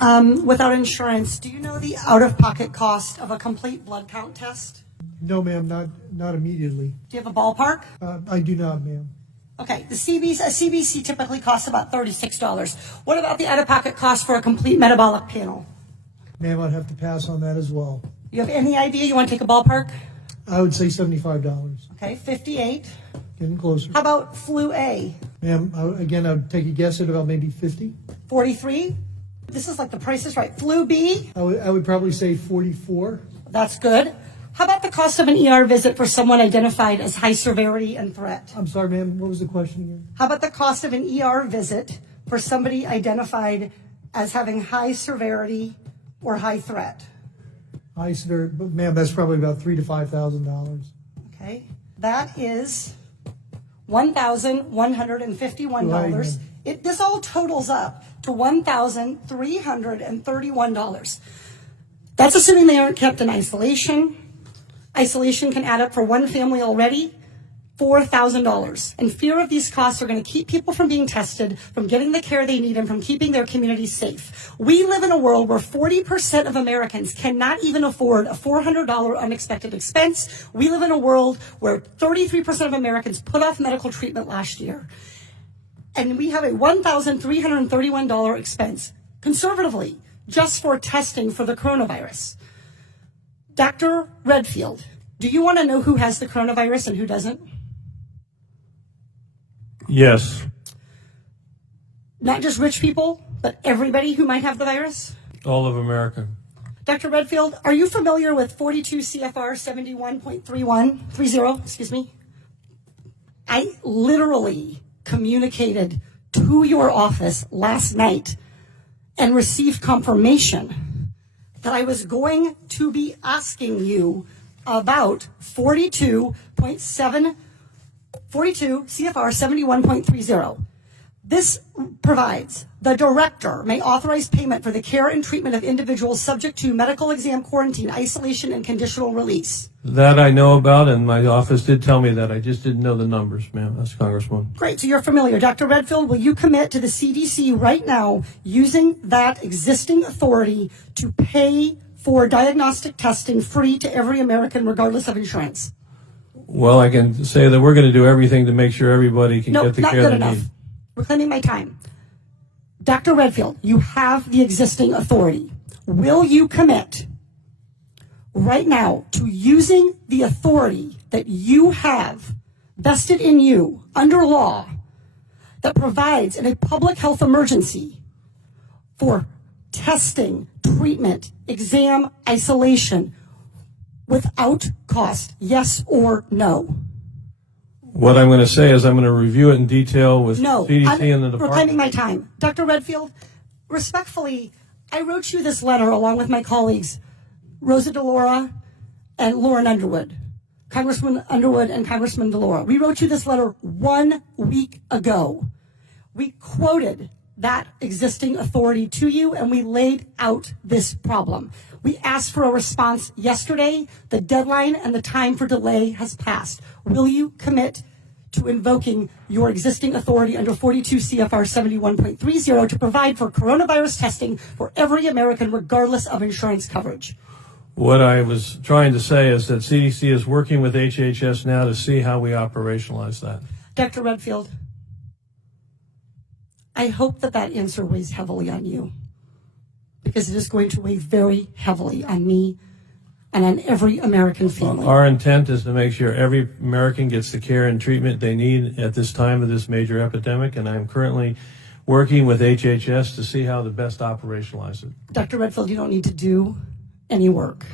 without insurance, do you know the out-of-pocket cost of a complete blood count test? No, ma'am, not immediately. Do you have a ballpark? I do not, ma'am. Okay, a CBC typically costs about $36. What about the out-of-pocket cost for a complete metabolic panel? Ma'am, I'd have to pass on that as well. You have any idea? You want to take a ballpark? I would say $75. Okay, 58. Getting closer. How about flu A? Ma'am, I would take a guess at about maybe 50. 43. This is like the Price is Right. Flu B? I would probably say 44. That's good. How about the cost of an ER visit for someone identified as high severity and threat? I'm sorry, ma'am, what was the question again? How about the cost of an ER visit for somebody identified as having high severity or high threat? High severity, but ma'am, that's probably about $3,000 to $5,000. Okay, that is $1,151. This all totals up to $1,331. That's assuming they aren't kept in isolation. Isolation can add up for one family already, $4,000. And fear of these costs are going to keep people from being tested, from getting the care they need, and from keeping their communities safe. We live in a world where 40% of Americans cannot even afford a $400 unexpected expense. We live in a world where 33% of Americans put off medical treatment last year. And we have a $1,331 expense, conservatively, just for testing for the coronavirus. Dr. Redfield, do you want to know who has the coronavirus and who doesn't? Yes. Not just rich people, but everybody who might have the virus? All of America. Dr. Redfield, are you familiar with 42 CFR 71.30, excuse me? I literally communicated to your office last night and received confirmation that I was going to be asking you about 42 CFR 71.30. This provides the director may authorize payment for the care and treatment of individuals subject to medical exam, quarantine, isolation, and conditional release. That I know about, and my office did tell me that. I just didn't know the numbers, ma'am. That's Congresswoman. Great, so you're familiar. Dr. Redfield, will you commit to the CDC right now using that existing authority to pay for diagnostic testing free to every American regardless of insurance? Well, I can say that we're going to do everything to make sure everybody can get the care they need. No, not good enough. Reclaiming my time. Dr. Redfield, you have the existing authority. Will you commit right now to using the authority that you have vested in you under law that provides in a public health emergency for testing, treatment, exam, isolation without cost? Yes or no? What I'm going to say is I'm going to review it in detail with CDC and the department. Reclaiming my time. Dr. Redfield, respectfully, I wrote you this letter along with my colleagues, Rosa DeLaura and Lauren Underwood, Congressman Underwood and Congressman DeLaura. We wrote you this letter 1 week ago. We quoted that existing authority to you, and we laid out this problem. We asked for a response yesterday. The deadline and the time for delay has passed. Will you commit to invoking your existing authority under 42 CFR 71.30 to provide for coronavirus testing for every American regardless of insurance coverage? What I was trying to say is that CDC is working with HHS now to see how we operationalize that. Dr. Redfield, I hope that answer weighs heavily on you, because it is going to weigh very heavily on me and on every American family. Our intent is to make sure every American gets the care and treatment they need at this time of this major epidemic, and I'm currently working with HHS to see how to best operationalize it. Dr. Redfield, you don't need to do any work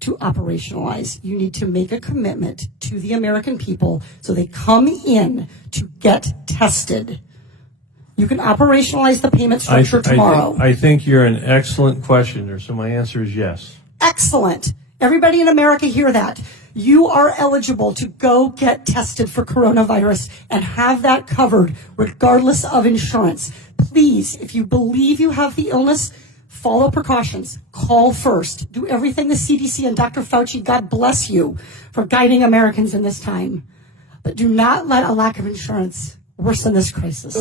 to operationalize. You need to make a commitment to the American people so they come in to get tested. You can operationalize the payment structure tomorrow. I think you're an excellent questioner, so my answer is yes. Excellent. Everybody in America hear that. You are eligible to go get tested for coronavirus and have that covered regardless of insurance. Please, if you believe you have the illness, follow precautions. Call first. Do everything the CDC and Dr. Fauci, God bless you, for guiding Americans in this time. But do not let a lack of insurance worsen this crisis.